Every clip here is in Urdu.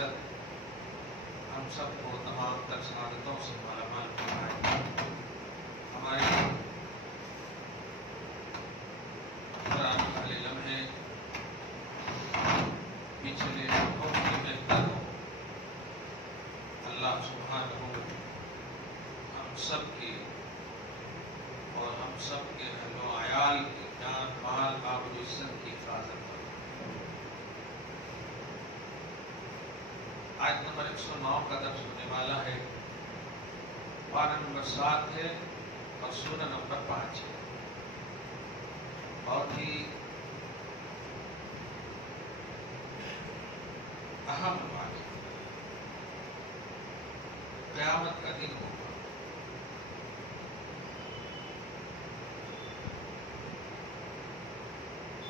العزت ہم سب کو تمام تر سعادتوں سے مالا مال فرمائے. ہمارے قرآن والے لمحے پچھلے بہت ہی بہتر ہو. اللہ سبحانہ ہم سب کی اور ہم سب کے اہل و عیال کی جان مال آبرو و عزت کی حفاظت کرے. آیت نمبر 109 کا درس ہونے والا ہے. پارہ نمبر 7 ہے اور سورہ نمبر 5 ہے. بہت ہی اہم بات ہے. قیامت کا دن ہوگا.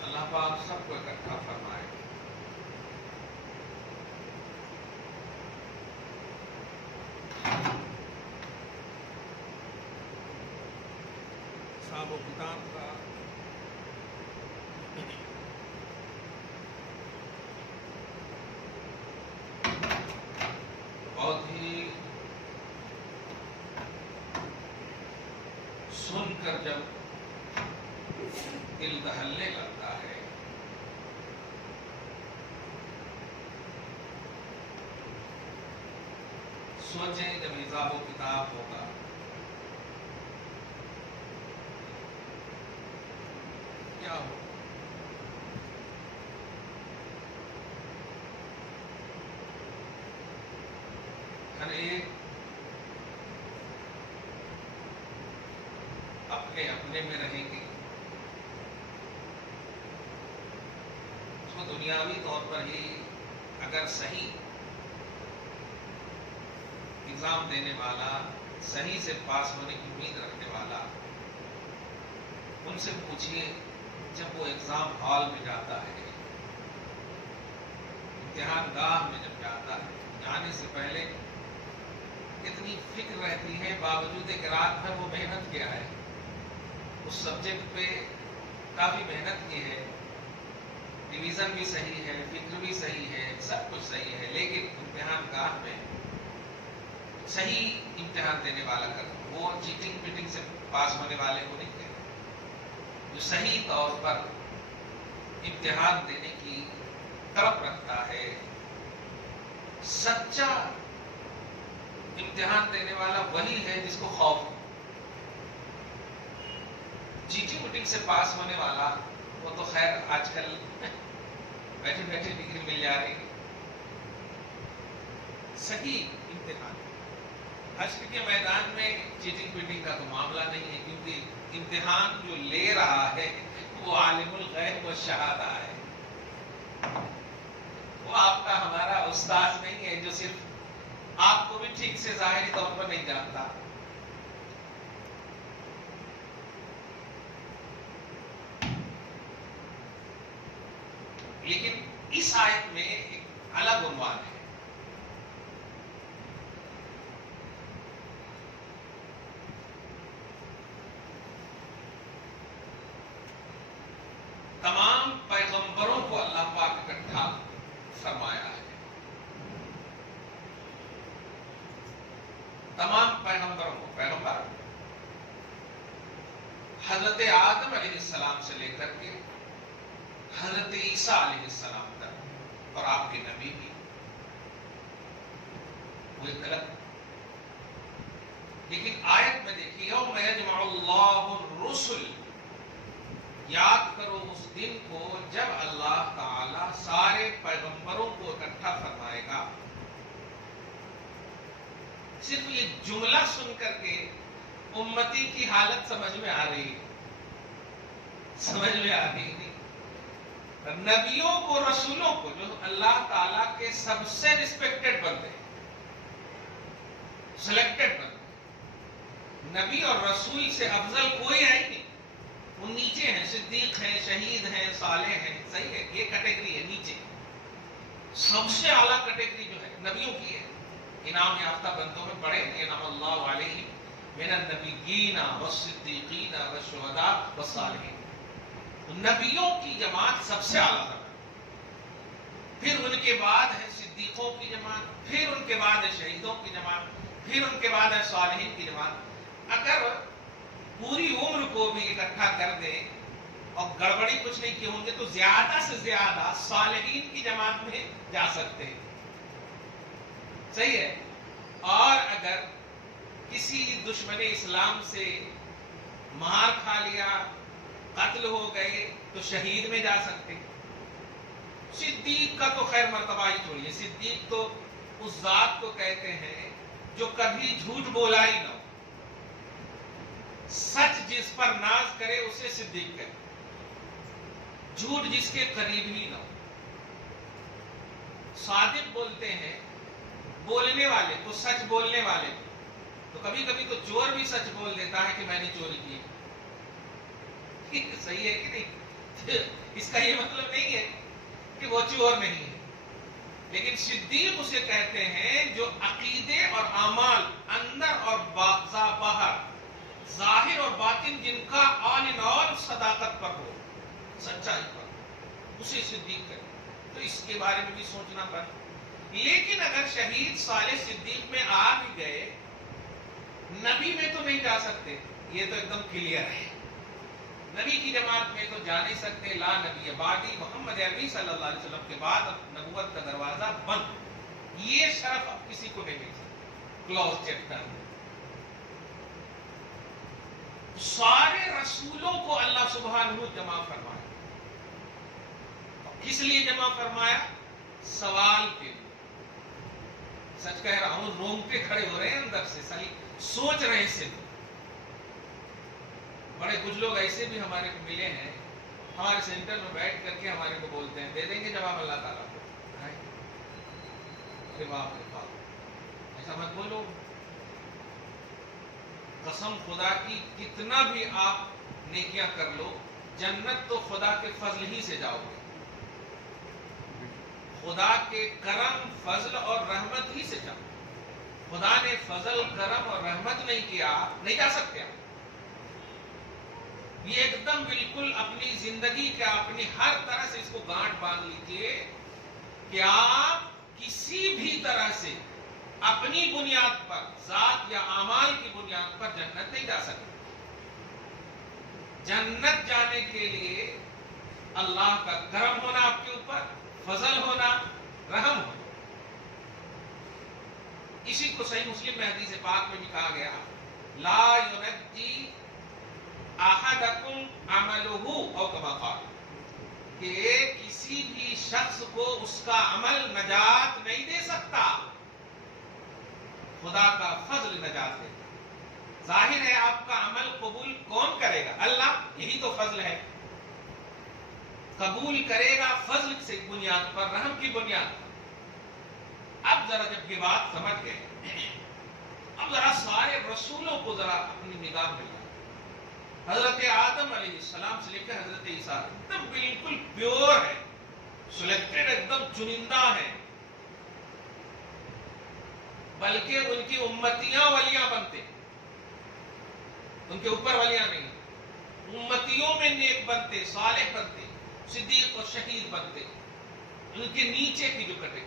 اللہ پاک سب کو اکٹھا فرمائے. حساب و کتاب کا بہت ہی سن کر جب دل دہلنے لگتا ہے سوچیں جب حساب و کتاب ہوگا کیا ہو. ہر ایک اپنے اپنے میں رہیں گے. اس کو دنیاوی طور پر ہی اگر صحیح ایگزام دینے والا, صحیح سے پاس ہونے کی امید رکھنے والا, ان سے پوچھئے جب وہ ایگزام ہال میں جاتا ہے, امتحان گاہ میں جب جاتا ہے, جانے سے پہلے کتنی فکر رہتی ہے, باوجود کہ رات بھر وہ محنت کیا ہے, اس سبجیکٹ پہ کافی محنت کی ہے, ریویژن بھی صحیح ہے, فکر بھی صحیح ہے, سب کچھ صحیح ہے, لیکن امتحان گاہ میں صحیح امتحان دینے والا کرتا. وہ چیٹنگ پیٹنگ سے پاس ہونے والے کو نہیں کہتے. جو صحیح طور پر امتحان دینے کی طرف رکھتا ہے, سچا امتحان دینے والا وہی ہے جس کو خوف. چیٹنگ ویٹنگ سے پاس ہونے والا وہ تو خیر آج کل بیٹھے بیٹھے ڈگری مل جا رہی ہے. صحیح امتحان حشر کے میدان میں چیٹنگ پیٹنگ کا تو معاملہ نہیں ہے, کیونکہ امتحان جو لے رہا ہے وہ عالم الغیب و شہادہ ہے. وہ آپ کا ہمارا استاد نہیں ہے جو صرف آپ کو بھی ٹھیک سے ظاہری طور پر نہیں جانتا. لیکن اس آیت میں ایک الگ عنوان ہے. تمام پیغمبروں کو اللہ پاک اکٹھا فرمایا ہے. تمام پیغمبروں کو, پیغمبر حضرت آدم علیہ السلام سے لے کر کے حضرت عیسیٰ علیہ السلام تک, اور آپ کے نبی بھی, وہ ایک غلط. لیکن آیت میں دیکھیے یوم یجمع اللہ الرسل, یاد کرو اس دن کو جب اللہ تعالی سارے پیغمبروں کو اکٹھا فرمائے گا. صرف یہ جملہ سن کر کے امتی کی حالت سمجھ میں آ رہی ہے, سمجھ میں آ رہی نہیں. نبیوں کو, رسولوں کو, جو اللہ تعالیٰ کے سب سے ریسپیکٹڈ بندے, سلیکٹڈ بندے, نبی اور رسول سے افضل کوئی ہے نہیں. وہ نیچے ہیں, صدیق ہیں, شہید ہیں, صالح ہیں, صحیح ہے, یہ کیٹیگری ہے نیچے. سب سے اعلیٰ کیٹیگری جو ہے نبیوں کی ہے. انعام یافتہ بندوں میں پڑھے انعام اللہ علیہ من النبیین والصدیقین والشہداء والصالحین. نبیوں کی جماعت سب سے اعلیٰ ہے. پھر ان کے بعد ہیں صدیقوں صدیقوں کی جماعت، پھر ان کے بعد ہے شہیدوں کی جماعت، پھر ان کے بعد ہے صالحین کی جماعت. اگر پوری عمر کو بھی اکٹھا کر دے اور گڑبڑی کچھ نہیں کیے ہوں گے تو زیادہ سے زیادہ صالحین کی جماعت میں جا سکتے ہیں. صحیح ہے. اور اگر کسی دشمن اسلام سے مار کھا لیا، قتل ہو گئے تو شہید میں جا سکتے. صدیق کا تو خیر مرتبہ ہی چھوڑیے. صدیق تو اس ذات کو کہتے ہیں جو کبھی جھوٹ بولا ہی نہ ہو. سچ جس پر ناز کرے اسے صدیق کہتے، جھوٹ جس کے قریب ہی نہ ہو. صادق بولتے ہیں بولنے والے کو، سچ بولنے والے کو. تو کبھی کبھی تو چور بھی سچ بول دیتا ہے کہ میں نے چوری کی. صحیح ہے کہ نہیں؟ اس کا یہ مطلب نہیں ہے کہ وہ چور نہیں ہے. لیکن صدیق اسے کہتے ہیں جو عقیدے اور اعمال اندر اور باہر، ظاہر اور باطن، جن کا آل ان آل صداقت پر ہو، سچائی پر، اسے صدیق کہتے ہیں. تو اس کے بارے میں بھی سوچنا پڑا. لیکن اگر شہید صالح صدیق میں آ بھی گئے، نبی میں تو نہیں جا سکتے. یہ تو ایک دم کلیئر ہے. نبی کی جماعت میں تو جا نہیں سکتے. لا نبی بعدی، محمد عربی صلی اللہ علیہ وسلم کے بعد اب نبوت کا دروازہ بند. یہ شرف اب کسی کو نہیں مل سکتا. Close chapter. سارے رسولوں کو اللہ سبحانہ جمع فرمایا. کس لیے جمع فرمایا؟ سوال کے لیے. سچ کہہ رہا ہوں، رونگٹے کھڑے ہو رہے ہیں اندر سے، سوچ رہے ہیں. سے بڑے کچھ لوگ ایسے بھی ہمارے کو ملے ہیں، ہمارے سینٹر میں بیٹھ کر کے ہمارے کو بولتے ہیں دے دیں گے جواب اللہ تعالیٰ کو. ارے باپ رے باپ، ایسا مت بولو. قسم خدا کی کتنا بھی آپ نیکیاں کر لو، جنت تو خدا کے فضل ہی سے جاؤ گے. خدا کے کرم، فضل اور رحمت ہی سے جاؤ. خدا نے فضل، کرم اور رحمت نہیں کیا، نہیں جا سکتے آپ. یہ ایک دم بالکل اپنی زندگی کا، اپنی ہر طرح سے اس کو گانٹھ باندھ لیجیے کہ آپ کسی بھی طرح سے اپنی بنیاد پر، ذات یا اعمال کی بنیاد پر جنت نہیں جا سکتے. جنت جانے کے لیے اللہ کا کرم ہونا آپ کے اوپر، فضل ہونا، رحم ہونا. اسی کو صحیح مسلم میں حدیث پاک میں بھی کہا گیا، لا ینجی احدکم عملہ او کما قال، کہ کسی بھی شخص کو اس کا عمل نجات نہیں دے سکتا، خدا کا فضل نجات دیتا. ظاہر ہے آپ کا عمل قبول کون کرے گا؟ اللہ. یہی تو فضل ہے. قبول کرے گا فضل سے بنیاد پر، رحم کی بنیاد پر. اب ذرا جب یہ بات سمجھ گئے، اب ذرا سارے رسولوں کو ذرا اپنی نگاہ میں لائیں. حضرت آدم علیہ السلام سے لے کر حضرت عیسیٰ ایک دم بالکل پیور ہے، سلیکٹڈ، ایک دم چنندہ ہے. بلکہ ان کی امتیاں ولیاں بنتے، ان کے اوپر ولیاں نہیں. امتیوں میں نیک بنتے، صالح بنتے، صدیق اور شہید بنتے، ان کے نیچے کی جو کٹے.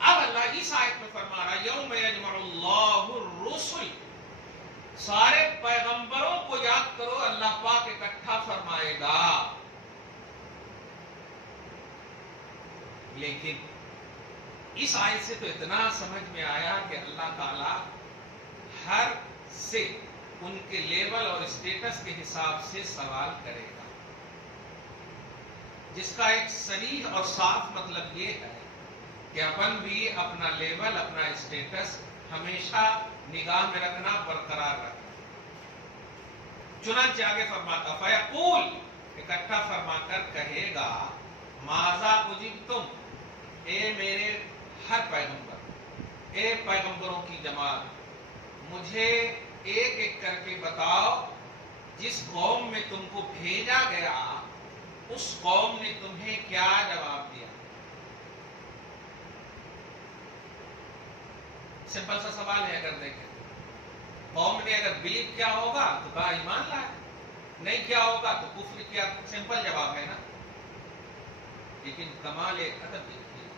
اب اللہ اس آیت میں فرما رہا یوم یجمع اللہ الرسل، سارے پیغمبروں کو یاد کرو، اللہ پاک اکٹھا فرمائے گا. لیکن اس آیت سے تو اتنا سمجھ میں آیا کہ اللہ تعالی ہر سے ان کے لیول اور اسٹیٹس کے حساب سے سوال کرے گا، جس کا ایک صریح اور صاف مطلب یہ ہے کہ اپن بھی اپنا لیول، اپنا اسٹیٹس ہمیشہ نگاہ میں رکھنا، برقرار رکھنا. چنانچہ آگے فرماتا فیقول، اکٹھا فرما کر کہے گا ماذا اجبتم، اے میرے ہر پیغمبر، اے پیغمبروں کی جماعت، مجھے ایک ایک کر کے بتاؤ جس قوم میں تم کو بھیجا گیا اس قوم نے تمہیں کیا جواب دیا. سمپل سا سوال ہے. اگر دیکھیں قوم نے اگر بلیو کیا ہوگا تو کہا ایمان لائے، نہیں کیا ہوگا تو کفر کیا. سمپل جواب ہے نا. لیکن کمال ادب دیکھیے،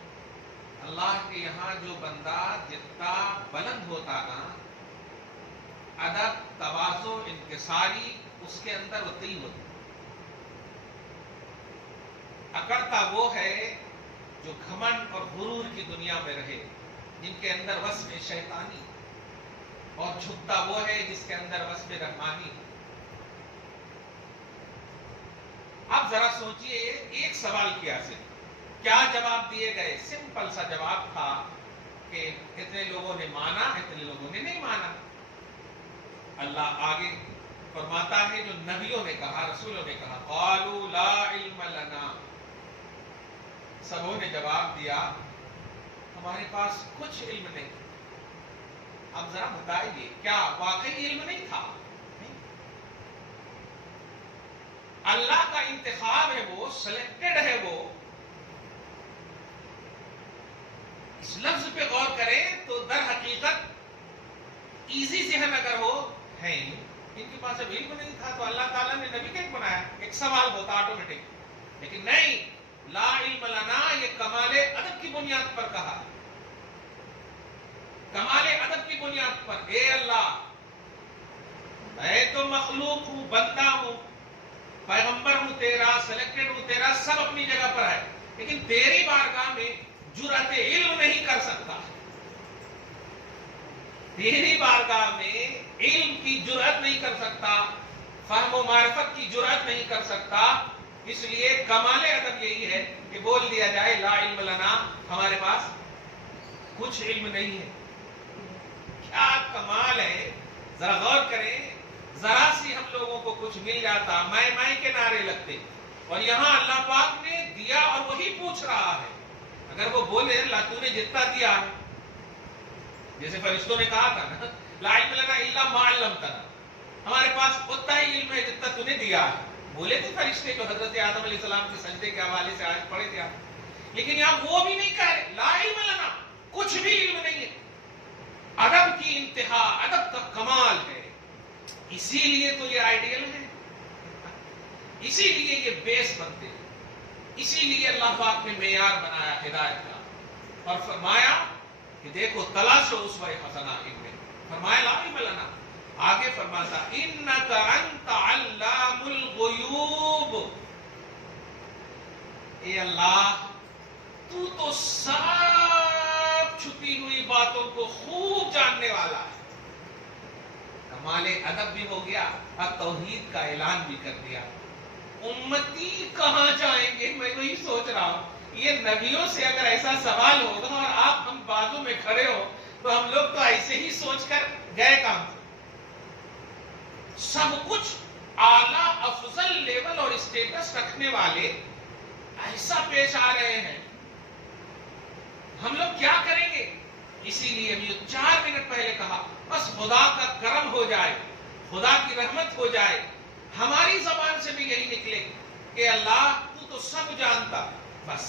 اللہ کے یہاں جو بندہ جتنا بلند ہوتا نا، ادب، تواضع، انکساری اس کے اندر اتنی ہوتی. اکڑتا وہ ہے جو گھمنڈ اور غرور کی دنیا میں رہے، جن کے اندر وصف شیطانی، اور جھکتا وہ ہے جس کے اندر وصف رحمانی. اب ذرا سوچئے، ایک سوال کیا سے کیا جواب دیے گئے؟ سمپل سا جواب تھا کہ اتنے لوگوں نے مانا، اتنے لوگوں نے نہیں مانا. اللہ آگے فرماتا ہے جو نبیوں نے کہا، رسولوں نے کہا، قالوا لا علم لنا، سبوں نے جواب دیا ہمارے پاس کچھ علم نہیں. اب ذرا بتائیے کیا واقعی علم نہیں تھا؟ اللہ کا انتخاب ہے، وہ سلیکٹڈ ہے. وہ اس لفظ پہ غور کریں تو در حقیقت ایزی ذہن اگر وہ ہے، ان کے پاس اب علم نہیں تھا تو اللہ تعالیٰ نے نبی کیوں بنایا؟ ایک سوال ہوتا آٹومیٹک. لیکن نہیں، لا علم لنا یہ کمال ادب کی بنیاد پر کہا. کمال ادب کی بنیاد پر، اے اللہ میں تو مخلوق ہوں، بندہ ہوں، پیغمبر ہوں تیرا، سلیکٹڈ ہوں تیرا، سب اپنی جگہ پر ہے، لیکن تیری بارگاہ میں جرأت علم نہیں کر سکتا. تیری بارگاہ میں علم کی جرأت نہیں کر سکتا، فہم و معرفت کی جرأت نہیں کر سکتا. اس لیے کمال ادب یہی ہے کہ بول دیا جائے لا علم لنا، ہمارے پاس کچھ علم نہیں ہے. کیا کمال ہے! ذرا غور کریں، ذرا سی ہم لوگوں کو کچھ مل جاتا، میں کے نعرے لگتے، اور یہاں اللہ پاک نے دیا اور وہی پوچھ رہا ہے. اگر وہ بولے اللہ تو نے جتنا دیا ہے، جیسے فرشتوں نے کہا تھا نا لا علم لنا الا ما علمتنا، ہمارے پاس اتنا ہی علم ہے جتنا تو نے دیا ہے. بولے تھے فرشتے جو حضرت آدم علیہ السلام کے سجدے کے حوالے سے آج پڑھے تھے. لیکن یہاں وہ بھی نہیں کہہ رہے لا علم لنا، کچھ بھی علم نہیں ہے. ادب کی انتہا، ادب کا کمال ہے. اسی لیے تو یہ آئیڈیل ہے، اسی لیے یہ بیس بنتے ہیں، اسی لیے اللہ پاک نے معیار بنایا ہدایت کا، اور فرمایا کہ دیکھو تلاشو اسوہ حسنہ ان میں. فرمایا لا علم لنا، آگے فرماتا انک انت علام الغیوب، اے اللہ تو سب چھپی ہوئی باتوں کو خوب جاننے والا ہے. کمال ادب بھی ہو گیا اور توحید کا اعلان بھی کر دیا. امتی کہاں جائیں گے؟ میں وہی سوچ رہا ہوں، یہ نبیوں سے اگر ایسا سوال ہوگا اور آپ ہم بازو میں کھڑے ہو تو ہم لوگ تو ایسے ہی سوچ کر گئے کام. سب کچھ اعلیٰ افضل لیول اور اسٹیٹس رکھنے والے ایسا پیش آ رہے ہیں، ہم لوگ کیا کریں گے؟ اسی لیے ابھی 4 منٹ پہلے کہا بس خدا کا کرم ہو جائے، خدا کی رحمت ہو جائے، ہماری زبان سے بھی یہی نکلے کہ اللہ تو سب جانتا، بس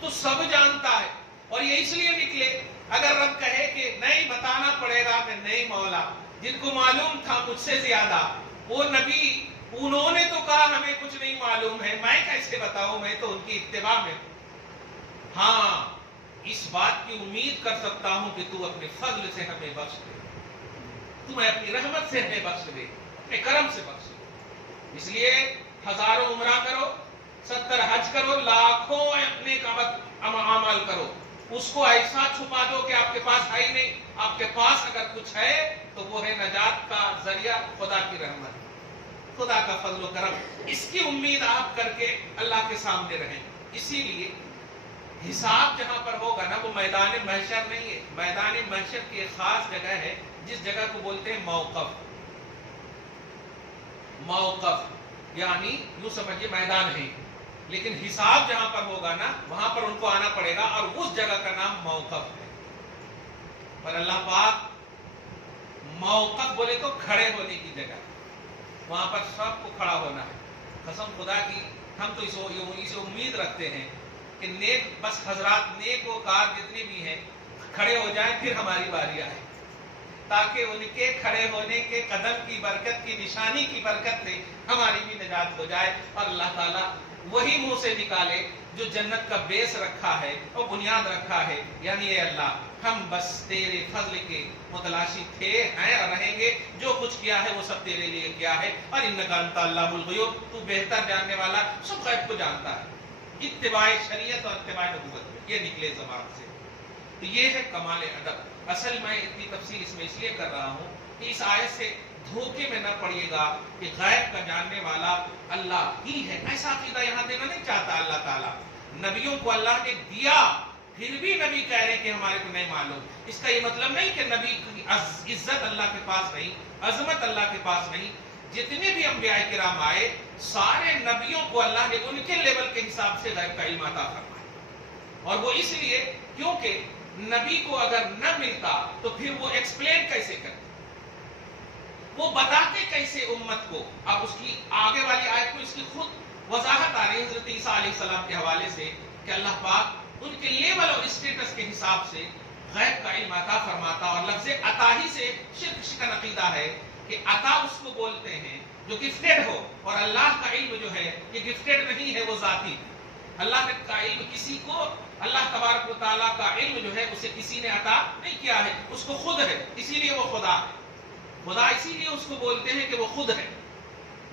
تو سب جانتا ہے. اور یہ اس لیے نکلے، اگر رب کہے کہ نہیں بتانا پڑے گا کہ نہیں مولا، جن کو معلوم تھا مجھ سے زیادہ، وہ نبی انہوں نے تو کہا ہمیں کچھ نہیں معلوم ہے، میں کیسے بتاؤں، میں تو ان کی اتباع میں ہوں. ہاں اس بات کی امید کر سکتا ہوں کہ تو اپنے فضل سے ہمیں بخش دے، تم اپنی رحمت سے ہمیں بخش دے، اپنے کرم سے بخش دے. اس لیے ہزاروں عمرہ کرو، 70 حج کرو، لاکھوں اپنے عمل کرو، اس کو ایسا چھپا دو کہ آپ کے پاس ہے ہی نہیں. آپ کے پاس اگر کچھ ہے تو وہ ہے نجات کا ذریعہ خدا کی رحمت، خدا کا فضل و کرم. اس کی امید آپ کر کے اللہ کے سامنے رہیں. اسی لیے حساب جہاں پر ہوگا نا وہ میدان محشر نہیں ہے. میدان محشر کی ایک خاص جگہ ہے جس جگہ کو بولتے ہیں موقف. موقف یعنی یوں سمجھے میدان ہے، لیکن حساب جہاں پر ہوگا نا وہاں پر ان کو آنا پڑے گا، اور اس جگہ کا نام موقف ہے. پر اللہ پاک موقف بولے تو کھڑے ہونے کی جگہ، وہاں پر سب کو کھڑا ہونا ہے. قسم خدا کی ہم تو اسے امید رکھتے ہیں کہ نیک بس حضرات نیک و کار جتنے بھی ہیں کھڑے ہو جائیں، پھر ہماری باری آئے، تاکہ ان کے کھڑے ہونے کے قدم کی برکت کی نشانی کی برکت سے ہماری بھی نجات ہو جائے. اور اللہ تعالیٰ وہی منہ سے نکالے جو جنت کا بیس رکھا ہے اور بنیاد رکھا ہے. یعنی اے اللہ ہم بس تیرے فضل کے متلاشی تھے، ہیں اور رہیں گے. جو کچھ کیا ہے وہ سب تیرے لیے کیا ہے. اور انکا انت علام الغیوب، تو بہتر جاننے والا، سب غیب کو جانتا ہے. اتباع شریعت اور اتباع نبوت یہ نکلے زبان سے. تو یہ ہے کمال ادب. اصل میں اتنی تفصیل اس میں اس لیے کر رہا ہوں کہ اس آیت سے دھوکے میں نہ پڑیے گا کہ غیب کا جاننے والا اللہ ہی ہے. ایسا عقیدہ یہاں دینا نہیں چاہتا اللہ تعالیٰ. نبیوں کو اللہ نے دیا، پھر بھی نبی کہہ رہے کہ ہمارے کو نہیں معلوم. اس کا یہ مطلب نہیں کہ نبی کی عزت اللہ کے پاس نہیں، عظمت اللہ کے پاس نہیں. جتنے بھی انبیاء کرام آئے سارے نبیوں کو اللہ نے ان کے لیول کے حساب سے غیب کا علم عطا فرمایا. اور وہ اس لیے کیونکہ نبی کو اگر نہ ملتا تو پھر وہ ایکسپلین کیسے کرتے، وہ بتاتے کیسے امت کو. اب اس کی آگے والی آیت کو اس کی خود وضاحت آ رہی ہے حضرت عیسیٰ علیہ السلام کے حوالے سے کہ اللہ پاک ان کے لیول اور اسٹیٹس کے حساب سے غیب کا علم عطا فرماتا. اور لفظ عطا ہی سے شرک شکن عقیدہ ہے کہ عطا اس کو بولتے ہیں جو گفٹڈ ہو، اور اللہ کا علم جو ہے یہ گفٹڈ نہیں ہے، وہ ذاتی. اللہ کا علم کسی کو، اللہ تبارک و تعالیٰ کا علم جو ہے اسے کسی نے عطا نہیں کیا ہے، اس کو خود ہے. اسی لیے وہ خدا ہے. خدا اسی لیے اس کو بولتے ہیں کہ وہ خود ہے،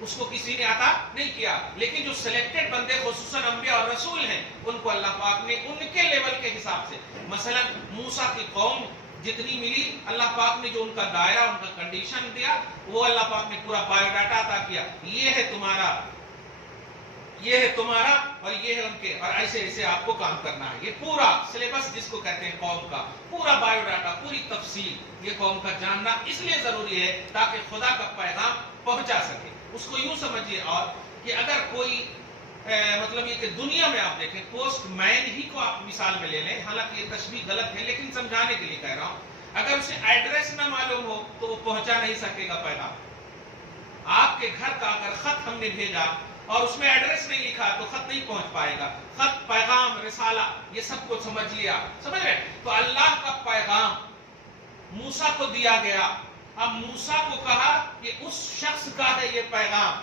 اس کو کسی نے عطا نہیں کیا. لیکن جو سلیکٹڈ بندے خصوصاً انبیاء اور رسول ہیں ان کو اللہ پاک نے ان کے لیول کے حساب سے، مثلا موسیٰ کی قوم جتنی ملی، اللہ پاک نے جو ان کا دائرہ، ان کا کنڈیشن دیا، وہ اللہ پاک نے پورا بایو ڈاٹا عطا کیا. یہ ہے تمہارا، یہ ہے تمہارا، اور یہ ہے ان کے، اور ایسے ایسے آپ کو کام کرنا ہے. یہ پورا سلیبس جس کو کہتے ہیں قوم کا، پورا بایو ڈاٹا، پوری تفصیل یہ قوم کا جاننا اس لیے ضروری ہے تاکہ خدا کا پیغام پہنچا سکے. اس کو یوں سمجھیے اور کہ اگر کوئی مطلب یہ کہ دنیا میں آپ دیکھیں پوسٹ مین ہی کو آپ مثال میں لے لیں، حالانکہ یہ تشبیہ غلط ہے لیکن سمجھانے کے لیے کہہ رہا ہوں. اگر اسے ایڈریس نہ معلوم ہو تو وہ پہنچا نہیں سکے گا پیغام. آپ کے گھر کا اگر خط ہم نے بھیجا اور اس میں ایڈریس نہیں لکھا تو خط نہیں پہنچ پائے گا. خط، پیغام، رسالہ یہ سب کو سمجھ لیا، سمجھ رہے؟ تو اللہ کا پیغام موسیٰ کو دیا گیا. اب موسیٰ کو کہا کہ اس شخص کا ہے یہ پیغام،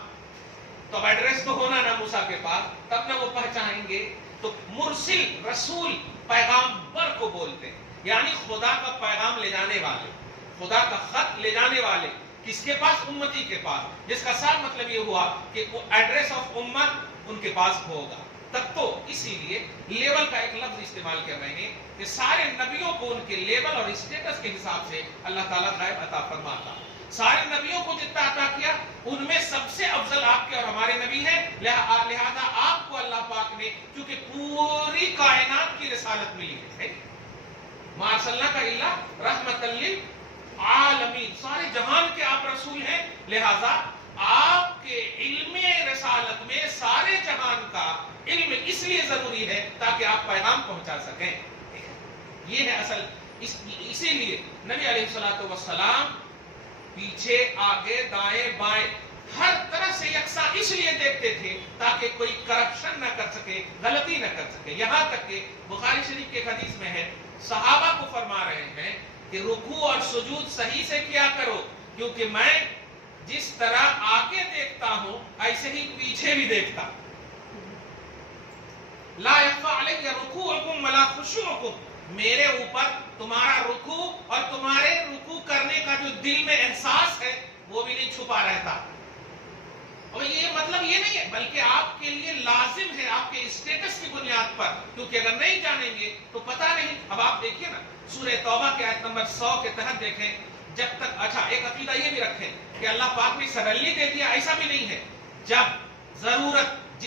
تو اب ایڈریس تو ہونا نا موسیٰ کے پاس، تب نہ وہ پہچانیں گے. تو مرسل، رسول، پیغام بر کو بولتے ہیں، یعنی خدا کا پیغام لے جانے والے، خدا کا خط لے جانے والے. کس کے پاس؟ امتی کے پاس. جس کا صاف مطلب یہ ہوا کہ ایڈریس آف امت ان کے پاس ہوگا. تب تو اسی لیے لیول کا ایک لفظ استعمال کر رہے ہیں کہ سارے نبیوں کو ان کے لیول اور اسٹیٹس کے حساب سے اللہ تعالیٰ غیب عطا فرماتا. سارے نبیوں کو جتنا عطا کیا ان میں سب سے افضل آپ کے اور ہمارے نبی ہیں. لہذا آپ کو اللہ پاک نے چونکہ پوری کائنات کی رسالت ملی ہے، ما ارسلناک الا رحمۃ للعالمین، سارے جہان کے آپ رسول ہیں. لہذا آپ کے علم رسالت میں سارے جہان کا علم اس لیے ضروری ہے تاکہ آپ پیغام پہنچا سکیں. یہ ہے اصل. اسی لیے نبی علیہ الصلوۃ والسلام پیچھے، آگے، دائیں بائیں ہر طرح سے یکساں اس لیے دیکھتے تھے تاکہ کوئی کرپشن نہ کر سکے، غلطی نہ کر سکے. یہاں تک کہ بخاری شریف کے حدیث میں ہے، صحابہ کو فرما رہے ہیں کہ رکوع اور سجود صحیح سے کیا کرو، کیونکہ میں جس طرح آگے دیکھتا ہوں ایسے ہی پیچھے بھی دیکھتا ہوں. لا يخفى علی رکوعکم ولا خشوعکم، میرے اوپر تمہارا رکوع اور تمہارے رکوع کرنے کا جو دل میں احساس ہے وہ بھی نہیں چھپا رہتا. اور یہ مطلب یہ نہیں ہے بلکہ آپ کے لیے لازم ہے آپ کے اسٹیٹس کی بنیاد پر، کیونکہ اگر نہیں جانیں گے تو پتہ نہیں. اب آپ دیکھیے نا سورہ توبہ کے آیت نمبر 100 کے تحت دیکھیں، جب تک، اچھا ایک عقیدہ یہ بھی رکھیں کہ اللہ پاک نے سڈنلی دے دیا، ایسا بھی نہیں ہے. جب ضرورت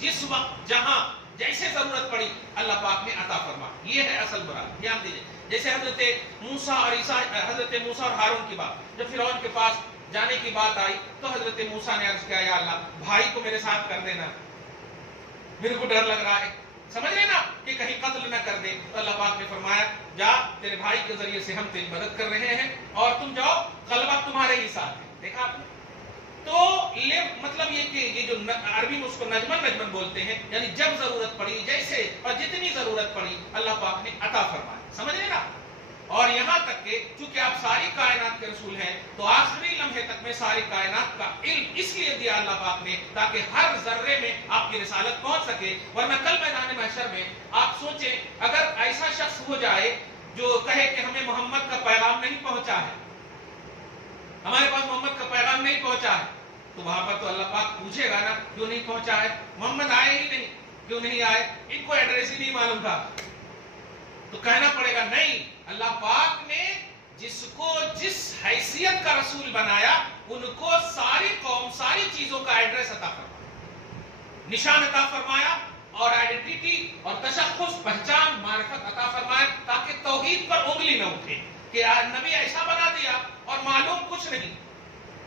جس وقت جہاں جیسے ضرورت پڑی اللہ پاک نے عطا فرما. یہ ہے اصل مراد. دھیان دیجیے، جیسے حضرت موسیٰ اور ہارون کی بات، جب فرعون کے پاس جانے کی بات آئی تو حضرت موسیٰ نے عرض کیا، یا اللہ بھائی کو میرے ساتھ کر دینا، میرے کو ڈر لگ رہا ہے، سمجھ رہے نا کہ کہیں قتل نہ کر دے. تو اللہ پاک نے فرمایا جا، تیرے بھائی کے ذریعے سے ہم تیری مدد کر رہے ہیں اور تم جاؤ، غلبہ تمہارے ہی ساتھ ہے. دیکھا آپ نے؟ تو مطلب یہ کہ یہ جو عربی میں اس کو نجمن بولتے ہیں، یعنی جب ضرورت پڑی، جیسے اور جتنی ضرورت پڑی اللہ پاک نے عطا فرمایا. سمجھ رہے نا؟ اور یہاں تک کہ چونکہ آپ ساری کائنات کے رسول ہیں تو آخری لمحے تک میں ساری کائنات کا علم اس لیے دیا اللہ پاک نے تاکہ ہر ذرے میں آپ کی رسالت پہنچ سکے. ورنہ کل میدان محشر میں آپ سوچیں اگر ایسا شخص ہو جائے جو کہے کہ ہمیں محمد کا پیغام نہیں پہنچا ہے, ہمارے پاس محمد کا پیغام نہیں پہنچا ہے, تو وہاں پر تو اللہ پاک پوچھے گا نا کیوں نہیں پہنچا ہے, محمد آئے ہی نہیں, کیوں نہیں آئے, ان کو ایڈریس ہی نہیں معلوم تھا. تو کہنا پڑے گا نہیں, اللہ پاک نے جس کو جس حیثیت کا رسول بنایا ان کو ساری قوم ساری چیزوں کا ایڈریس عطا فرمایا, نشان عطا فرمایا اور آئیڈینٹی اور تشخص پہچان معرفت عطا فرمایا تاکہ توحید پر انگلی نہ اٹھے کہ نبی ایسا بنا دیا اور معلوم کچھ نہیں,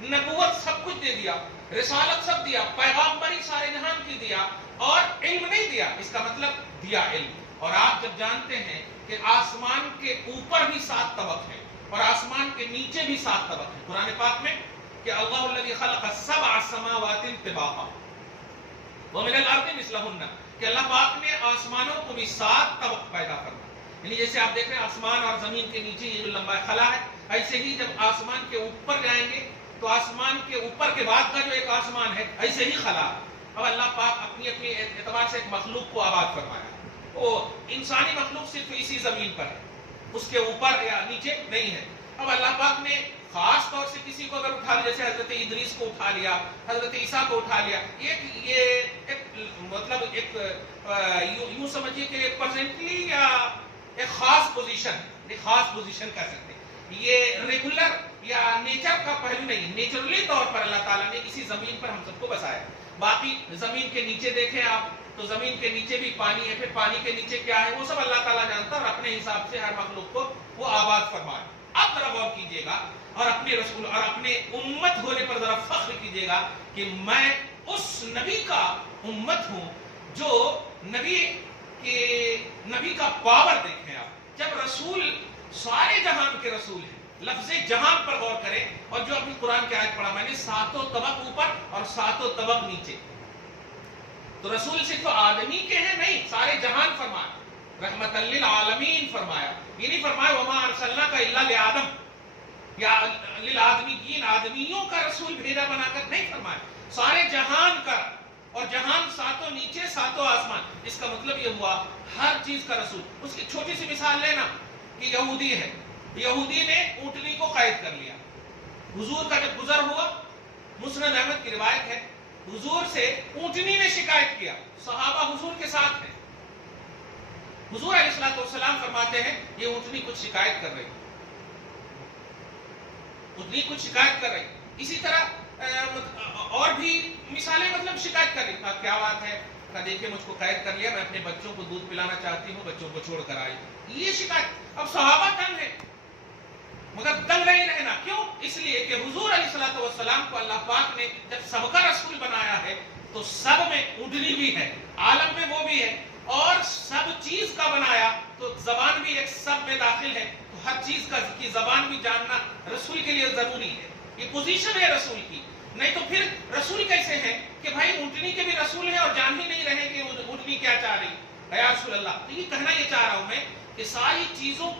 نبوت سب کچھ دے دیا, رسالت سب دیا, پیغامبری سارے جہان کی دیا اور علم نہیں دیا. اس کا مطلب دیا علم. اور آپ جب جانتے ہیں کہ آسمان کے اوپر بھی 7 طبق ہیں اور آسمان کے نیچے بھی 7 طبق ہیں قرآن پاک میں کہ اللہ الذی خلق السبع سماوات طباقا ومن الارض مثلہن, کہ اللہ پاک نے آسمانوں کو بھی 7 طبق پیدا فرمایا. یعنی جیسے آپ دیکھ رہے ہیں آسمان اور زمین کے نیچے یہ جو لمبا خلا ہے, ایسے ہی جب آسمان کے اوپر جائیں گے تو آسمان کے اوپر کے بعد کا جو ایک آسمان ہے ایسے ہی خلا ہے. اب اللہ پاک اپنی اپنی اعتبار سے ایک مخلوق کو آباد فرمایا. وہ انسانی مخلوق صرف اسی زمین پر ہے, اس کے اوپر یا نیچے نہیں ہے. اب اللہ پاک نے خاص طور سے کسی کو اگر اٹھا لیا, جیسے حضرت ادریس کو اٹھا لیا, حضرت عیسیٰ کو اٹھا لیا, مطلب ایک یوں سمجھیے کہ ایک پرزنٹلی یا ایک خاص پوزیشن کہہ سکتے ہیں. یہ ریگولر یا نیچر کا پہلو نہیں, نیچرلی طور پر اللہ تعالیٰ نے اسی زمین پر ہم سب کو بسایا. باقی زمین کے نیچے دیکھیں آپ تو زمین کے نیچے بھی پانی ہے, پھر پانی کے نیچے کیا ہے وہ سب اللہ تعالیٰ جانتا ہے اور اپنے حساب سے ہر مخلوق کو وہ آباد فرمائے. اب ذرا غور کیجئے گا اور اپنے رسول اور اپنے امت ہونے پر ذرا فخر کیجئے گا کہ میں اس نبی کا امت ہوں جو نبی کا پاور دیکھیں آپ. جب رسول سارے جہان کے رسول ہیں, لفظ جہان پر غور کریں, اور جو ابھی قرآن کی آیت پڑھا میں نے 7 طبق اوپر اور 7 طبق نیچے, تو رسول صرف آدمی کے ہیں نہیں, سارے جہان فرمایا, رحمت للعالمین فرمایا. یہ نہیں فرمایا وما ارسلناک الا لآدم یا للآدمیین, آدمیوں کا رسول بھیجا بنا کر نہیں فرمایا, سارے جہان کا. اور جہان 7 نیچے 7 آسمان. اس کا مطلب یہ ہوا ہر چیز کا رسول. اس کی چھوٹی سی مثال لینا کہ یہودی ہے, یہودی نے اونٹنی کو قید کر لیا. حضور کا جب گزر ہوا, مسند احمد کی روایت ہے, حضور سے اونٹنی نے شکایت کیا, صحابہ حضور کے ساتھ ہیں. حضور علیہ الصلوۃ والسلام فرماتے ہیں یہ اونٹنی کچھ شکایت کر رہی, اونٹنی کچھ شکایت کر رہی. اسی طرح اور بھی مثالیں, مطلب شکایت کر رہی, کیا بات ہے, دیکھیں مجھ کو قید کر لیا, میں اپنے بچوں کو دودھ پلانا چاہتی ہوں, بچوں کو چھوڑ کر آئی. یہ شکایت. اب صحابہ تنگ ہیں مگر دنگ نہیں رہنا. کیوں؟ اس لیے کہ حضور علیہ الصلوۃ والسلام کو اللہ پاک نے جب سب کا رسول بنایا ہے تو سب میں اونٹنی بھی ہے, عالم میں وہ بھی ہے, اور سب چیز کا بنایا تو زبان بھی ایک سب میں داخل ہے. تو ہر چیز کی زبان بھی جاننا رسول کے لیے ضروری ہے. یہ پوزیشن ہے رسول کی. نہیں تو پھر رسول کیسے ہیں کہ بھائی اونٹنی کے بھی رسول ہیں اور جان ہی نہیں رہے کہ اونٹنی کیا چاہ رہی ہے یا رسول اللہ. تو یہ کہنا یہ چاہ رہا ہوں میں کہ ساری چیزوں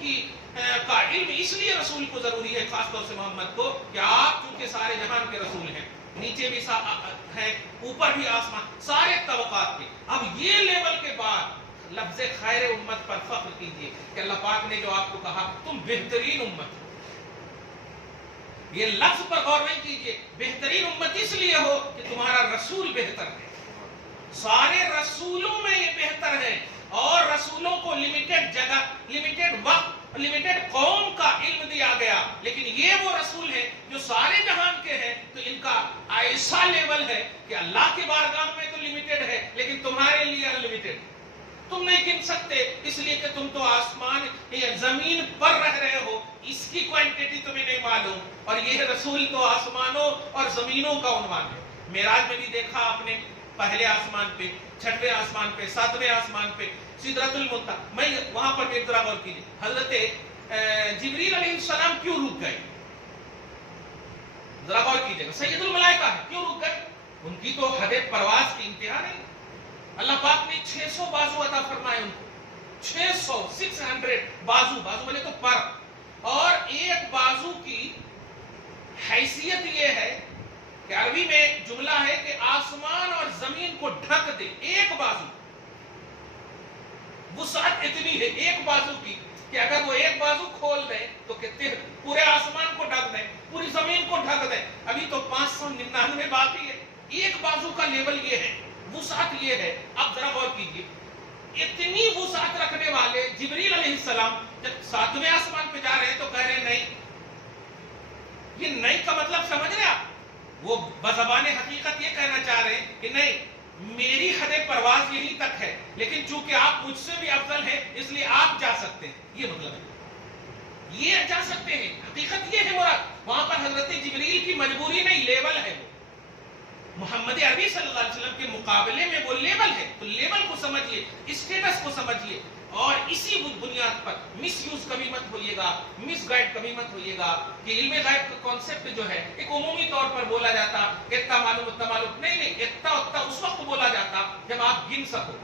کا علم اس لیے رسول کو ضروری ہے, خاص طور سے محمد کو, کہ آپ چونکہ سارے جہان کے رسول ہیں, نیچے بھی ہیں, اوپر بھی آسمان, سارے طبقات کے. اب یہ لیول کے بعد لفظ خیر امت پر فخر کیجئے کہ اللہ پاک نے جو آپ کو کہا تم بہترین امت ہو. یہ لفظ پر غور نہیں کیجئے, بہترین امت اس لیے ہو کہ تمہارا رسول بہتر ہے. سارے رسولوں میں یہ بہتر ہے, اور رسولوں کو لمیٹڈ جگہ, لمیٹڈ وقت, لمیٹڈ قوم کا علم دیا گیا, لیکن یہ وہ رسول ہیں جو سارے جہان کے ہیں. تو ان کا ایسا لیول ہے کہ اللہ کے بارگاہ میں تو لمیٹڈ ہے لیکن تمہارے لیے انلمیٹڈ. تم نہیں گن سکتے اس لیے کہ تم تو آسمان یا زمین پر رہ رہے ہو, اس کی کوانٹٹی تمہیں نہیں معلوم. اور یہ رسول تو آسمانوں اور زمینوں کا عنوان ہے. معراج میں بھی دیکھا آپ نے, پہلے آسمان پہ, 6ویں آسمان پہ, 7ویں آسمان پہ, سدرۃ المنتہا. میں وہاں پر ایک ذرا غور کیجیے, حضرت جبریل علیہ السلام کیوں رک گئے؟ ذرا غور کیجیے گا, سید الملائکہ ہے, کیوں رک گئے؟ ان کی تو حد پرواز کی انتہا نہیں. اللہ پاک نے 600 بازو عطا فرمائے ان کو, 600 بازو, بازو بولے تو پر, اور ایک بازو کی حیثیت یہ ہے کہ عربی میں جملہ ہے کہ آسمان اور زمین کو ڈھک دے. ایک بازو وسعت اتنی ہے ایک بازو کی کہ اگر وہ ایک بازو کھول دے تو کتنے پورے آسمان کو ڈھک دے, پوری زمین کو ڈھک دے. ابھی تو 599 باقی ہے. ایک بازو کا لیول یہ ہے, وسعت یہ ہے. اب ذرا غور کیجیے, اتنی وسعت رکھنے والے جبریل علیہ السلام جب 7ویں آسمان پہ جا رہے ہیں تو کہہ رہے ہیں نہیں. یہ نہیں کا مطلب سمجھ رہے آپ؟ وہ بزبان حقیقت یہ کہنا چاہ رہے ہیں کہ نہیں, میری حد پرواز یہی تک ہے, لیکن چونکہ آپ مجھ سے بھی افضل ہیں اس لیے آپ جا سکتے ہیں. یہ مطلب ہے, یہ جا سکتے ہیں. حقیقت یہ ہے مراد. وہاں پر حضرت جبریل کی مجبوری نہیں, لیول ہے. وہ محمد عربی صلی اللہ علیہ وسلم کے مقابلے میں وہ لیول ہے. تو لیول کو سمجھیے, اسٹیٹس کو سمجھیے, اور اسی بنیاد پر مس یوز کبھی مت ہوئیے گا, مس گائڈ کبھی مت ہوئیے گا کہ علم غیب کا کانسیپٹ جو ہے ایک عمومی طور پر بولا جاتا, اتنا معلوم اتنا معلوم. نہیں, اتنا اس وقت بولا جاتا جب آپ گن سکو,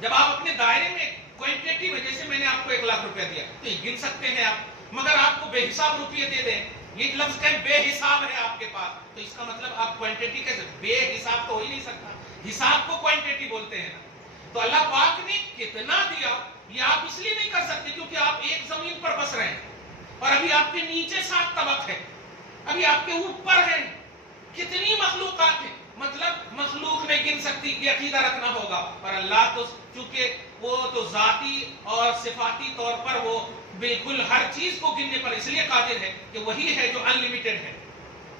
جب آپ اپنے دائرے میں کوانٹیٹی میں, جیسے میں نے آپ کو 1 لاکھ روپیہ دیا تو یہ گن سکتے ہیں آپ. مگر آپ کو بے حساب روپیے دے دیں, یہ لفظ کہ بے حساب ہے آپ کے پاس, تو اس کا مطلب آپ کوانٹیٹی کیسے, بے حساب تو ہو ہی نہیں سکتا. حساب کو کوانٹیٹی بولتے ہیں. تو اللہ پاک نے کتنا دیا یہ آپ اس لیے نہیں کر سکتے کیونکہ آپ ایک زمین پر بس رہے ہیں, اور ابھی آپ کے نیچے 7 طبق ہے, ابھی آپ کے اوپر ہیں کتنی مخلوقات ہیں. مطلب مخلوق نہیں گن سکتی, یہ عقیدہ رکھنا ہوگا. پر اللہ تو چونکہ وہ تو ذاتی اور صفاتی طور پر وہ بالکل ہر چیز کو گننے پر اس لیے قادر ہے کہ وہی ہے جو ان لمیٹڈ ہے,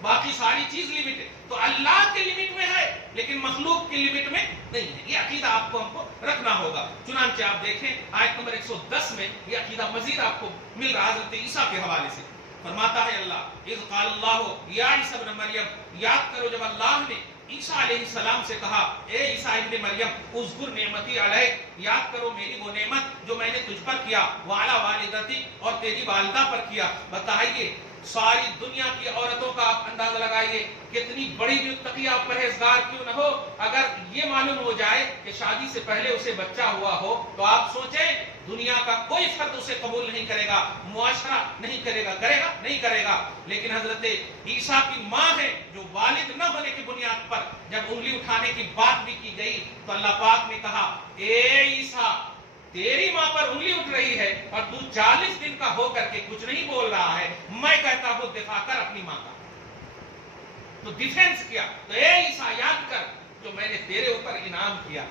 باقی ساری چیز لمیٹڈ. تو اللہ کے لمٹ میں ہے لیکن مخلوق کی لمٹ میں نہیں ہے. یہ عقیدہ آپ کو ہم کو رکھنا ہوگا. چنانچہ آپ دیکھیں آیت نمبر 110 میں یہ عقیدہ مزید آپ کو مل رہا حضرت عیسیٰ کے حوالے سے. فرماتا ہے اللہ, اذ قال اللہ یا عیسیٰ ابن مریم, یاد کرو جب اللہ نے عیسیٰ علیہ السلام سے کہا, اے عیسیٰ ابن مریم, اذکر نعمتی علیک, یاد کرو میری وہ نعمت جو میں نے تجھ پر کیا, وعلی والدتک, اور تیری والدہ پر کیا. بتائیے ساری دنیا کی عورتوں کا آپ اندازہ لگائیے, کتنی بڑی بھی تقیہ پرہیزگار کیوں نہ ہو, اگر یہ معلوم ہو جائے کہ شادی سے پہلے اسے بچہ ہوا ہو تو آپ سوچیں دنیا کا کوئی فرد اسے قبول نہیں کرے گا, معاشرہ نہیں کرے گا. کرے گا؟ نہیں کرے گا. لیکن حضرت عیسیٰ کی ماں ہے جو والد نہ ہونے کی بنیاد پر جب انگلی اٹھانے کی بات بھی کی گئی تو اللہ پاک نے کہا, اے عیسیٰ تیری ماں پر انگلی اٹھ رہی ہے اور تو 40 دن کا ہو کر کے کچھ نہیں بول رہا ہے, میں کہتا ہوں دفاع کر اپنی ماں کا. تو ڈیفینس کیا. تو اے عیسیٰ یاد کر جو میں نے تیرے اوپر انعام کیا.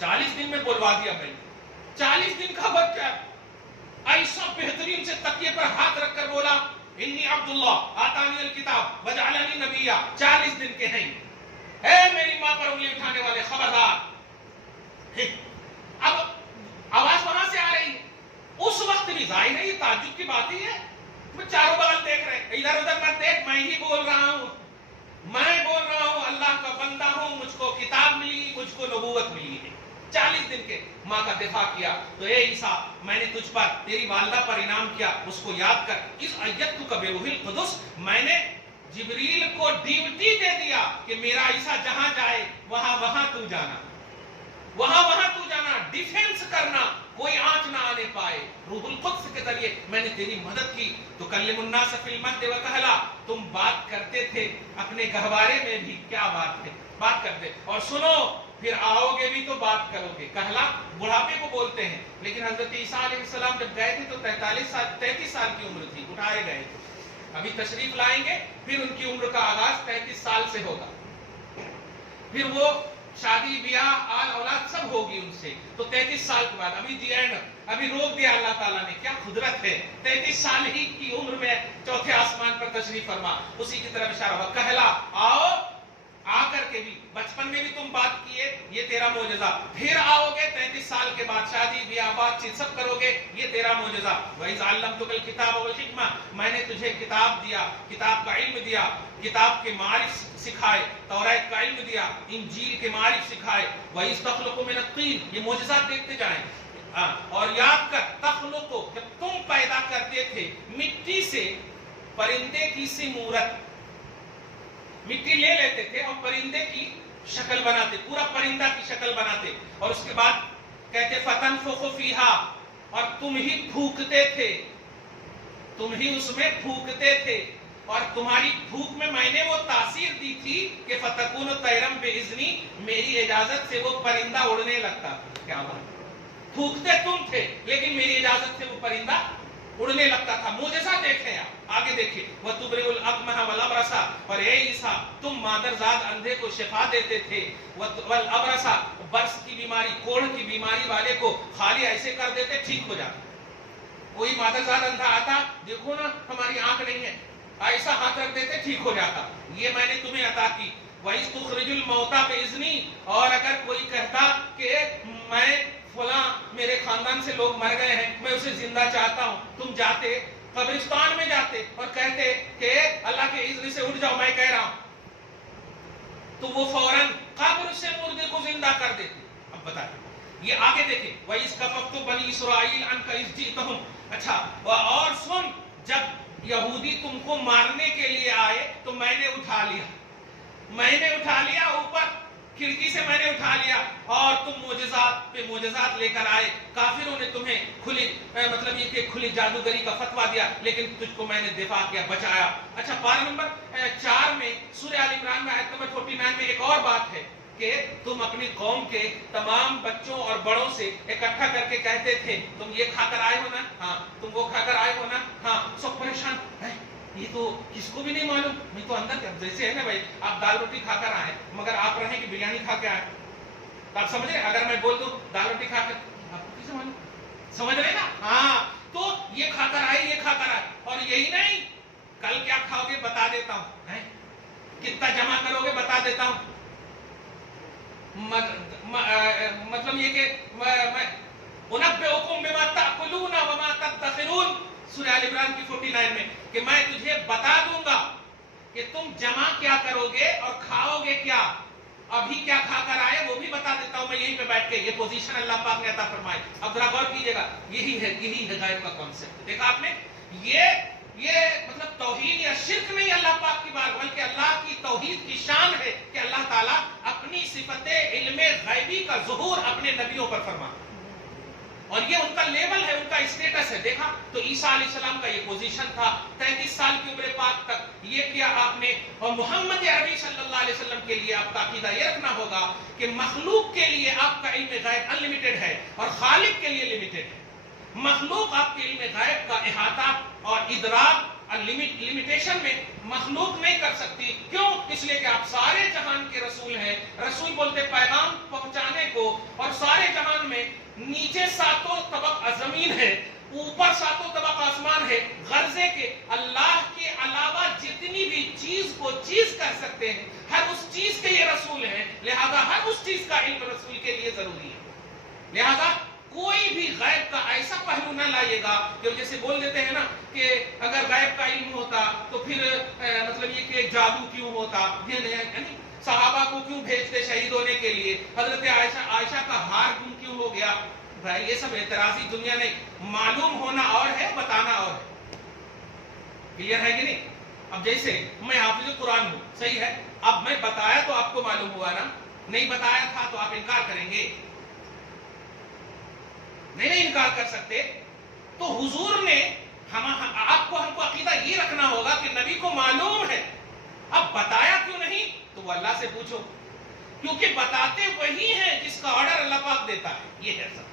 40 دن میں بولوا دیا میں نے. 40 دن کا بچہ ایسا بہترین سے تکیے پر ہاتھ رکھ کر بولا, انی عبداللہ آتانی الکتاب وجعلنی نبیہ. 40 دن کے ہیں. اے میری ماں پر انگلی اٹھانے والے خبردار. اب آواز وہاں سے آ رہی ہے. اس وقت بھی ظاہر ہے یہ تعجب کی بات ہی ہے. میں چاروں بغل دیکھ رہے ہیں, ادھر ادھر مت دیکھ, میں ہی بول رہا ہوں, میں بول رہا ہوں, اللہ کا بندہ ہوں, مجھ کو کتاب ملی, مجھ کو نبوت ملی ہے. 40 دن کے ماں کا دفاع کیا. تو اے عیسیٰ میں نے تجھ پر تیری والدہ پر انعام کیا, اس کو یاد کر. اس ایتک بروح القدس, میں نے جبریل کو ڈیوٹی دے دیا کہ میرا عیسیٰ جہاں جائے وہاں تو جانا, وہاں تو جانا, ڈیفینس کرنا, کوئی آنچ نہ آنے پائے. روح القدس کے ذریعے میں نے تیری مدد کی. تو کلم الناس فی المہد وکہلا, تم بات کرتے تھے اپنے گہوارے میں بھی, کیا بات ہے, بات کرتے, اور سنو پھر آؤ گے بھی تو بات کرو گے. کہلا بڑھاپے کو بولتے ہیں, لیکن حضرت عیسیٰ علیہ السلام جب گئے تھے تو 33 سال کی عمر تھی, اٹھائے گئے تھے. ابھی تشریف لائیں گے, پھر ان کی عمر کا آغاز 33 سال سے ہوگا, پھر وہ شادی بیاہ آل اولاد سب ہوگی ان سے. تو 33 سال کے بعد ابھی دی اینڈ, ابھی روک دیا اللہ تعالیٰ نے. کیا قدرت ہے, 33 سال ہی کی عمر میں 4تھے آسمان پر تشریف فرما. اسی کی طرف اشارہ ہوا, کہلا آؤ, آ کر کے بھی بچپن میں بھی تم بات کیے, یہ تیرا معجزہ. پھر آؤ گے 33 سال کے بعد, شادی بیاہ بات چیت سب کرو گے, یہ تیرا معجزہ. وَإِذْ عَلَّمْتُكَ الْكِتَابَ وَالْحِكْمَةَ, میں نے تجھے کتاب دیا, کتاب کا علم دیا, کتاب کے معارف سکھائے, توریت کا علم دیا, انجیل کے معارف سکھائے. وَإِذْ تَخْلُقُ مِنَ الطِّينِ, یہ معجزات دیکھتے جائیں. اور یاد کر, تخلقو, جب تم پیدا کرتے تھے مٹی سے پرندے کی سی مورت, مٹی لے لیتے تھے اور پرندے کی شکل بناتے, پورا پرندہ کی شکل بناتے, اور اس کے بعد کہتے فتنفخ فیہا, اور تم ہی پھونکتے تھے، تم ہی اس میں پھونکتے تھے، اور تمہاری پھونک میں میں نے وہ تاثیر دی تھی کہ فتکون طیرم باذنی، میری اجازت سے وہ پرندہ اڑنے لگتا. کیا بات، پھونکتے تم تھے لیکن میری اجازت سے وہ پرندہ اڑنے لگتا تھا. معجزہ دیکھیں آپ، آگے دیکھیں. وَتُبْرِئُ الْأَكْمَحَ وَالْأَبْرَصَ، اور اے عیسیٰ تم مادرزاد اندھے کو شفا دیتے تھے. وَالْأَبْرَصَ، برس کی بیماری، کوڑھ کی بیماری والے کو خالی ایسے کر دیتے ٹھیک ہو جاتا. کوئی مادرزاد اندھا آتا، دیکھو نا ہماری آنکھ نہیں ہے، ایسا ہاتھ رکھ دیتے ٹھیک ہو جاتا. یہ میں نے تمہیں عطا کی. وَإِذْ تُخْرِجُ الْمَوْتَىٰ بِإِذْنِي، اور اگر کوئی کہتا کہ میں فلاں میرے خاندان سے لوگ مر گئے ہیں، میں اسے زندہ چاہتا ہوں، تم جاتے قبرستان میں جاتے اور کہتے کہ اللہ کے اذن سے اٹھ جاؤ میں کہہ رہا ہوں، تو وہ فوراً قبر سے مردے کو زندہ کر دیتے. اب بتائیں، یہ آگے دیکھیں. وَإِذْ كَفَفْتُ بَنِي إِسْرَائِيلَ عَنْكَ إِذْ جِئْتَهُمْ. اچھا، اور سن، جب یہودی تم کو مارنے کے لیے آئے تو میں نے اٹھا لیا، میں نے اٹھا لیا، اوپر کھڑکی سے میں نے اٹھا لیا، اور تم معجزات پہ معجزات لے کر آئے. کافروں نے تمہیں کھلی مطلب یہ کہ کھلی جادوگری کا فتویٰ دیا، لیکن تجھ کو میں نے دفاع کیا، بچایا. اچھا، پارہ نمبر 4 میں سورہ آل عمران میں آیت نمبر 49 میں ایک اور بات ہے کہ تم اپنی قوم کے تمام بچوں اور بڑوں سے اکٹھا کر کے کہتے تھے تم یہ کھا کر آئے ہو نا، ہاں، تم وہ کھا کر آئے ہو نا، ہاں. سب پریشان ہے، یہ تو کس کو بھی نہیں معلوم. میں تو اندر جیسے ہے نا بھائی، آپ دال روٹی کھا کر آئے مگر آپ رہیں کہ بریانی کھا کے آئے، تو آپ سمجھ رہے. اگر میں بول دوں دال روٹی کھا کر، آپ کو کیسے معلوم؟ سمجھ رہے نا. ہاں، تو یہ کھا کر آئے، یہ کھا کر آئے. اور یہی نہیں، کل کیا کھاؤ گے بتا دیتا ہوں، کتنا جمع کرو گے بتا دیتا ہوں. مطلب یہ کہ انبئکم بما تأکلون وما تدخرون، سورہ آل عمران کی 49 میں، کہ میں تجھے بتا دوں گا کہ تم جمع کیا کرو گے اور کھاؤ گے کیا. ابھی کیا کھا کر آئے وہ بھی بتا دیتا ہوں میں یہیں پہ بیٹھ کے. یہ پوزیشن اللہ پاک نے عطا فرمائی. اب ذرا غور کیجئے گا، یہی ہے غیب کا کانسیپٹ. دیکھا آپ نے، یہ مطلب توحید یا شرک نہیں اللہ پاک کی بات، بلکہ اللہ کی توحید کی شان ہے کہ اللہ تعالیٰ اپنی صفت علم غیبی کا ظہور اپنے نبیوں پر فرماتا، اور یہ ان کا لیول ہے، ان کا اسٹیٹس ہے. دیکھا تو عیسیٰ علیہ السلام کا یہ پوزیشن تھا 33 سال کی عمر پاک تک. یہ کیا آپ نے. اور محمد عربی صلی اللہ علیہ وسلم کے لیے آپ کا عقیدہ یہ رکھنا ہوگا کہ مخلوق کے لیے آپ کا علم غیب انلمیٹڈ ہے اور خالق کے لیے لمیٹڈ ہے. مخلوق آپ کے علم غیب کا احاطہ اور ادراک لمیٹیشن میں مخلوق نہیں کر سکتی. کیوں؟ اس لیے کہ آپ سارے جہان کے رسول ہیں. رسول بولتے پیغام پہنچانے کو، اور سارے جہان میں نیچے 7 طبق زمین ہے، اوپر 7 طبق آسمان ہے. غرضے کے اللہ کے علاوہ جتنی بھی چیز کو چیز کر سکتے ہیں، ہر اس چیز کے یہ رسول ہیں. لہذا ہر اس چیز کا علم رسول کے لیے ضروری ہے. لہذا کوئی بھی غیب کا ایسا پہلو نہ لائیے گا کہ جیسے بول دیتے ہیں نا کہ اگر غیب کا علم ہوتا تو پھر مطلب یہ کہ جادو کیوں ہوتا، یعنی صحابہ کو کیوں بھیجتے شہید ہونے کے لیے، حضرت عائشہ کا ہار گم کیوں ہو گیا. بھائی یہ سب اعتراضی دنیا نہیں. معلوم ہونا اور ہے، بتانا اور ہے. کلیئر ہے کہ نہیں؟ اب جیسے میں حافظ قرآن ہوں، صحیح ہے، اب میں بتایا تو آپ کو معلوم ہوا نا، نہیں بتایا تھا تو آپ انکار کریں گے، نہیں انکار کر سکتے. تو حضور نے آپ کو ہم کو عقیدہ یہ رکھنا ہوگا کہ نبی کو معلوم ہے، اب بتایا کیوں نہیں تو وہ اللہ سے پوچھو، کیونکہ بتاتے وہی ہیں جس کا آرڈر اللہ پاک دیتا ہے. یہ ہے سب.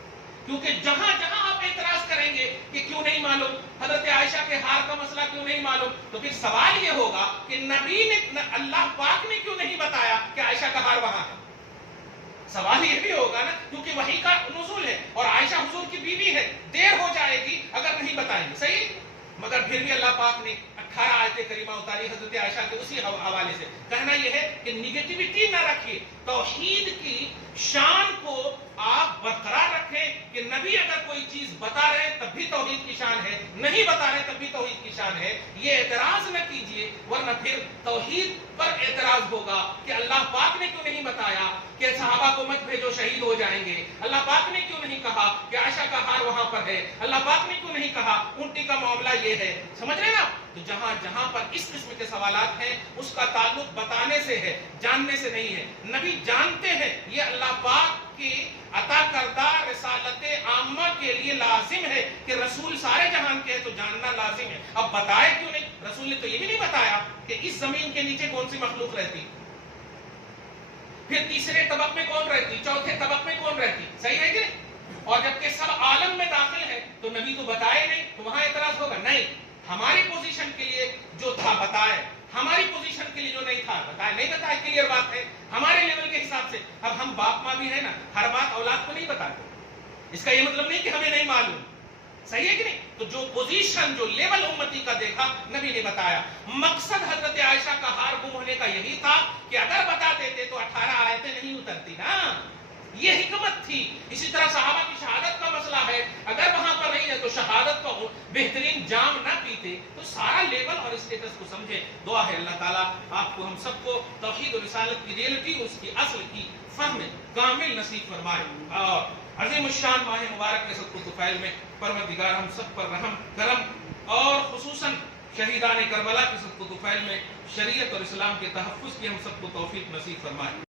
کیونکہ جہاں جہاں آپ اعتراض کریں گے کہ کیوں نہیں معلوم، حضرت عائشہ کے ہار کا مسئلہ کیوں نہیں معلوم، تو پھر سوال یہ ہوگا کہ نبی نے، اللہ پاک نے کیوں نہیں بتایا کہ عائشہ کا ہار وہاں ہے. سوال یہ بھی ہوگا نا، کیونکہ وحی کا نزول ہے اور عائشہ حضور کی بیوی ہے، دیر ہو جائے گی اگر نہیں بتائیں گے. صحیح، مگر پھر بھی اللہ پاک نے 18 آیتیں کریمہ اتاری حضرت عائشہ کے اسی حوالے سے. کہنا یہ ہے کہ نیگیٹیوٹی نہ رکھیے، توحید کی شان کو آپ برقرار رکھیں کہ نبی اگر کوئی چیز بتا رہے تب بھی توحید کی شان ہے، نہیں بتا رہے تب بھی توحید کی شان ہے. یہ اعتراض نہ کیجئے، ورنہ پھر توحید پر اعتراض ہوگا کہ اللہ پاک نے کیوں نہیں بتایا کہ صحابہ کو مت بھیجو شہید ہو جائیں گے، اللہ پاک نے کیوں نہیں کہا کہ عائشہ کا ہار وہاں پر ہے، اللہ پاک نے کیوں نہیں کہا اونٹی کا معاملہ یہ ہے. سمجھ رہے نا؟ تو جہاں جہاں پر اس قسم کے سوالات ہیں اس کا تعلق بتانے سے ہے، جاننے سے نہیں ہے. نبی جانتے ہیں، یہ اللہ پاک کے عطا کردہ رسالت عامہ کے لیے لازم ہے کہ رسول سارے جہان کے ہے تو جاننا لازم ہے. اب بتائے کیوں نہیں؟ رسول نے تو یہ بھی نہیں بتایا کہ اس زمین کے نیچے کون سی مخلوق رہتی، پھر تیسرے طبق میں کون رہتی، چوتھے طبق میں کون رہتی. صحیح ہے کہ نہیں؟ اور جبکہ سب عالم میں داخل ہے تو نبی تو بتائے نہیں، تو وہاں اعتراض ہوگا. نہیں، ہماری پوزیشن کے لیے جو تھا بتائے، ہماری پوزیشن کے لیے جو نہیں تھا بتائے. نہیں بتائے، کلیئر بات ہے ہمارے لیول کے حساب سے. اب ہم باپ ماں بھی ہے نا، ہر بات اولاد کو نہیں بتاتے. اس کا یہ مطلب نہیں کہ ہمیں نہیں معلوم. صحیح ہے کہ نہیں؟ تو جو پوزیشن، جو لیول امتی کا دیکھا نبی نے بتایا. مقصد حضرت عائشہ کا ہار گم ہونے کا یہی تھا کہ اگر بتا دیتے تو 18 آیتیں نہیں اترتی نا. یہ حکمت تھی. اسی طرح صحابہ کی شہادت کا مسئلہ ہے، اگر وہاں پر نہیں ہے تو شہادت کا بہترین جام نہ پیتے. تو سارا لیول اور اسٹیٹس کو سمجھے. دعا ہے اللہ تعالیٰ آپ کو، ہم سب کو توحید و رسالت کی ریئلٹی، اس کی اصل کی فہم کامل نصیب فرمائے. اور عظیم الشان ماہ مبارک کے سب کو طفیل میں پروردگار ہم سب پر رحم کرم، اور خصوصاً شہیدان کربلا کے سب کو طفیل میں شریعت اور اسلام کے تحفظ کی ہم سب کو توفیق نصیب فرمائے.